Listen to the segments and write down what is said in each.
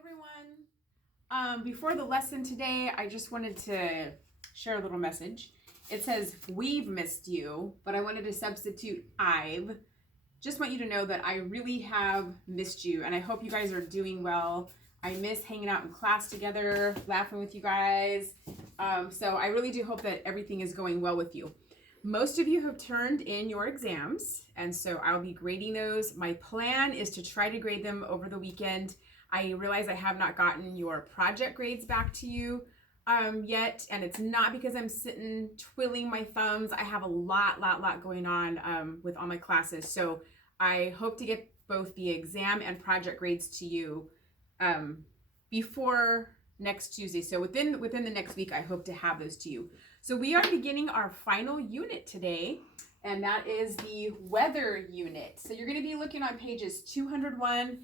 everyone. Before the lesson today, I just wanted to share a little message. It says, we've missed you, but I wanted to substitute I've. Just want you to know that I really have missed you, and I hope you guys are doing well. I miss hanging out in class together, laughing with you guys. So I really do hope that everything is going well with you. Most of you have turned in your exams, and so I'll be grading those. My plan is to try to grade them over the weekend. I realize I have not gotten your project grades back to you yet, and it's not because I'm sitting twiddling my thumbs. I have a lot going on with all my classes, so I hope to get both the exam and project grades to you before next Tuesday. So within the next week, I hope to have those to you. So we are beginning our final unit today, and that is the weather unit. So you're going to be looking on pages 201.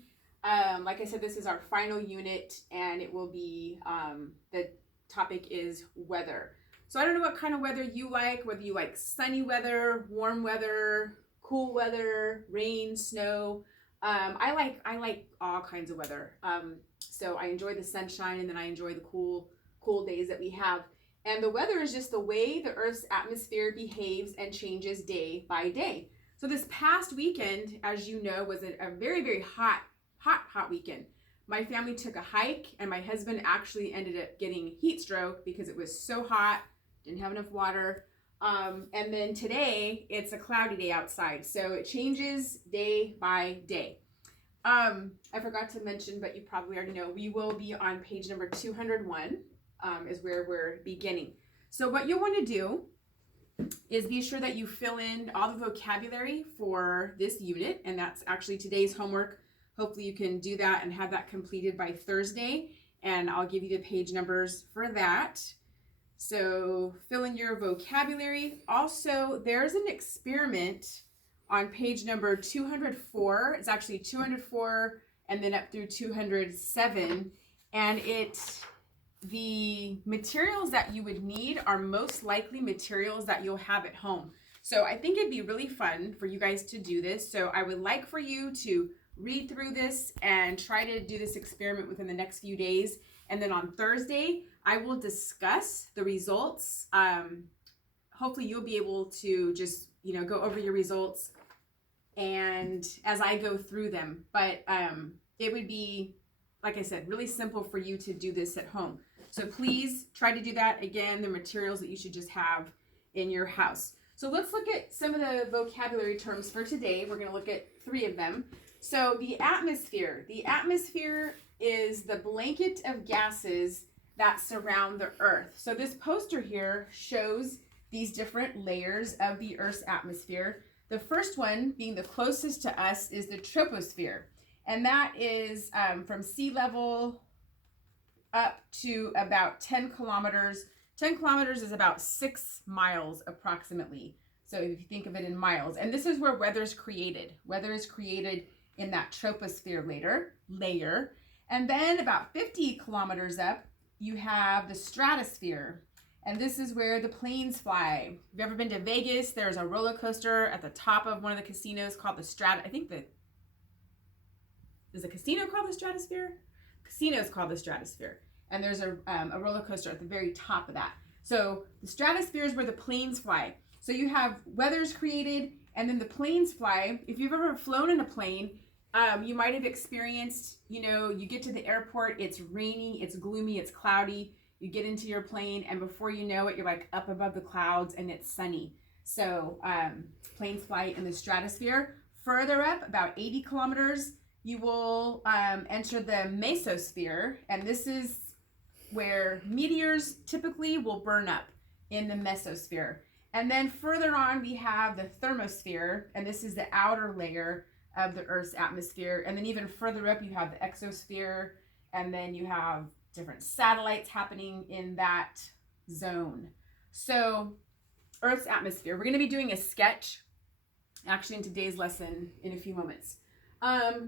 Like I said, this is our final unit, and it will be, the topic is weather. So I don't know what kind of weather you like, whether you like sunny weather, warm weather, cool weather, rain, snow. I like all kinds of weather. So I enjoy the sunshine, and then I enjoy the cool days that we have. And the weather is just the way the Earth's atmosphere behaves and changes day by day. So this past weekend, as you know, was a very hot weekend. My family took a hike, and my husband actually ended up getting heat stroke because it was so hot, didn't have enough water. And then today it's a cloudy day outside, so it changes day by day. I forgot to mention, but you probably already know, we will be on page number 201 is where we're beginning. So what you'll want to do is be sure that you fill in all the vocabulary for this unit, and that's actually today's homework. Hopefully you can do that and have that completed by Thursday, and I'll give you the page numbers for that. So fill in your vocabulary. Also, there's an experiment on page number 204. It's actually 204 and then up through 207, and the materials that you would need are most likely materials that you'll have at home. So I think it'd be really fun for you guys to do this. So I would like for you to read through this and try to do this experiment within the next few days. And then on Thursday, I will discuss the results. Hopefully you'll be able to just, go over your results and as I go through them. But it would be, like I said, really simple for you to do this at home. So please try to do that. Again, the materials that you should just have in your house. So let's look at some of the vocabulary terms for today. We're going to look at 3 of them. So the atmosphere. The atmosphere is the blanket of gases that surround the Earth. So this poster here shows these different layers of the Earth's atmosphere. The first one, being the closest to us, is the troposphere. And that is from sea level up to about 10 kilometers. 10 kilometers is about 6 miles approximately. So if you think of it in miles. And this is where weather is created. Weather is created in that troposphere layer. And then about 50 kilometers up, you have the stratosphere. And this is where the planes fly. If you've ever been to Vegas, there's a roller coaster at the top of one of the casinos called the is a casino called the Stratosphere? Casino is called the Stratosphere. And there's a roller coaster at the very top of that. So the stratosphere is where the planes fly. So you have weather's created, and then the planes fly. If you've ever flown in a plane, you might have experienced, you get to the airport, it's raining, it's gloomy, it's cloudy. You get into your plane, and before you know it, you're like up above the clouds, and it's sunny. So planes fly in the stratosphere. Further up, about 80 kilometers, you will enter the mesosphere, and this is where meteors typically will burn up in the mesosphere. And then further on, we have the thermosphere, and this is the outer layer of the Earth's atmosphere. And then even further up, you have the exosphere, and then you have different satellites happening in that zone. So Earth's atmosphere. We're going to be doing a sketch actually in today's lesson in a few moments.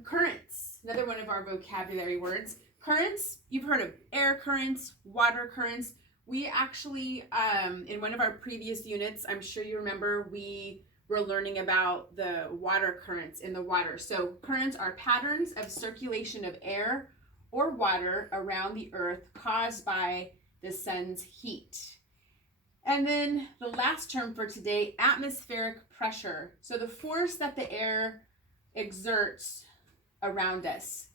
Currents, another one of our vocabulary words. Currents, you've heard of air currents, water currents. We actually, in one of our previous units, I'm sure you remember, we were learning about the water currents in the water. So currents are patterns of circulation of air or water around the earth caused by the sun's heat. And then the last term for today, atmospheric pressure. So the force that the air exerts around us.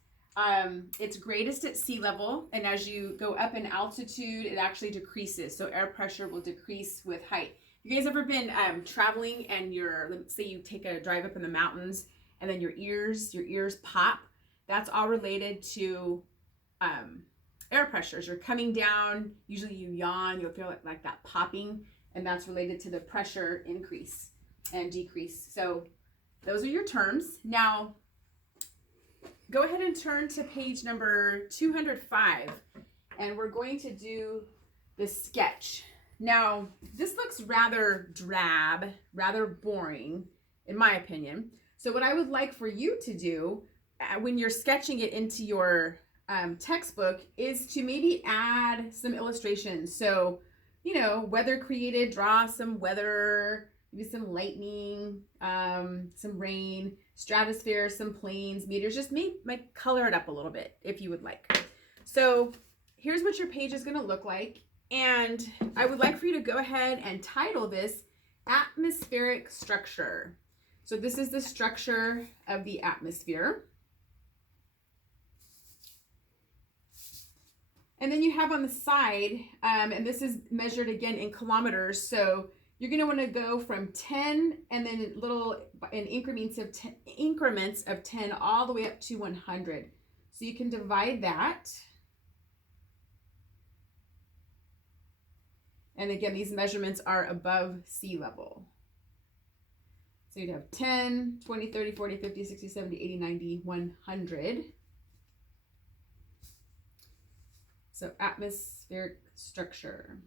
It's greatest at sea level, and as you go up in altitude, it actually decreases. So air pressure will decrease with height. You guys ever been traveling and let's say you take a drive up in the mountains and then your ears pop? That's all related to air pressures. You're coming down, usually you yawn, you'll feel like that popping, and that's related to the pressure increase and decrease. So those are your terms. Now, go ahead and turn to page number 205, and we're going to do the sketch. Now, this looks rather drab, rather boring, in my opinion. So what I would like for you to do when you're sketching it into your textbook is to maybe add some illustrations. So, weather created, draw some weather, maybe some lightning, some rain, stratosphere, some planes, meteors. Just might color it up a little bit if you would like. So here's what your page is going to look like. And I would like for you to go ahead and title this atmospheric structure. So this is the structure of the atmosphere. And then you have on the side, and this is measured again in kilometers. So you're going to want to go from 10 and then in increments of 10 all the way up to 100. So you can divide that. And again, these measurements are above sea level. So you'd have 10, 20, 30, 40, 50, 60, 70, 80, 90, 100. So atmospheric structure.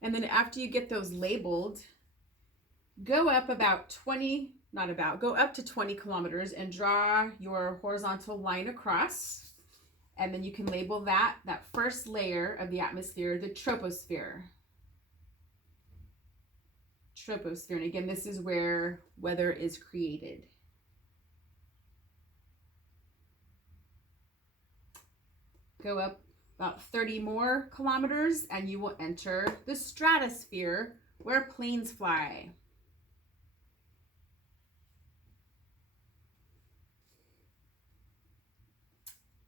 And then after you get those labeled, go up go up to 20 kilometers and draw your horizontal line across. And then you can label that first layer of the atmosphere, the troposphere. Troposphere. And again, this is where weather is created. Go up about 30 more kilometers and you will enter the stratosphere where planes fly.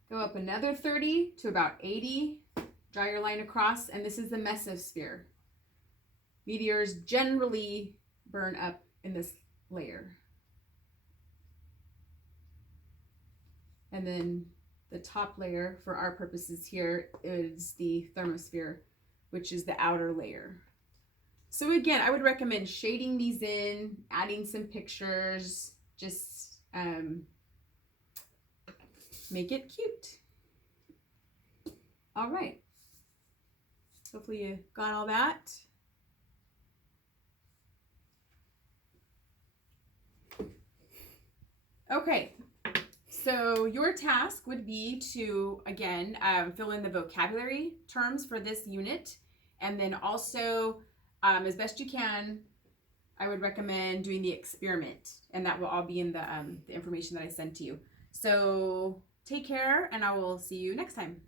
Go up another 30 to about 80, draw your line across, and this is the mesosphere. Meteors generally burn up in this layer. And then the top layer for our purposes here is the thermosphere, which is the outer layer. So again, I would recommend shading these in, adding some pictures, just make it cute. All right. Hopefully you got all that. Okay. So your task would be to, again, fill in the vocabulary terms for this unit. And then also, as best you can, I would recommend doing the experiment. And that will all be in the information that I sent to you. So take care, and I will see you next time.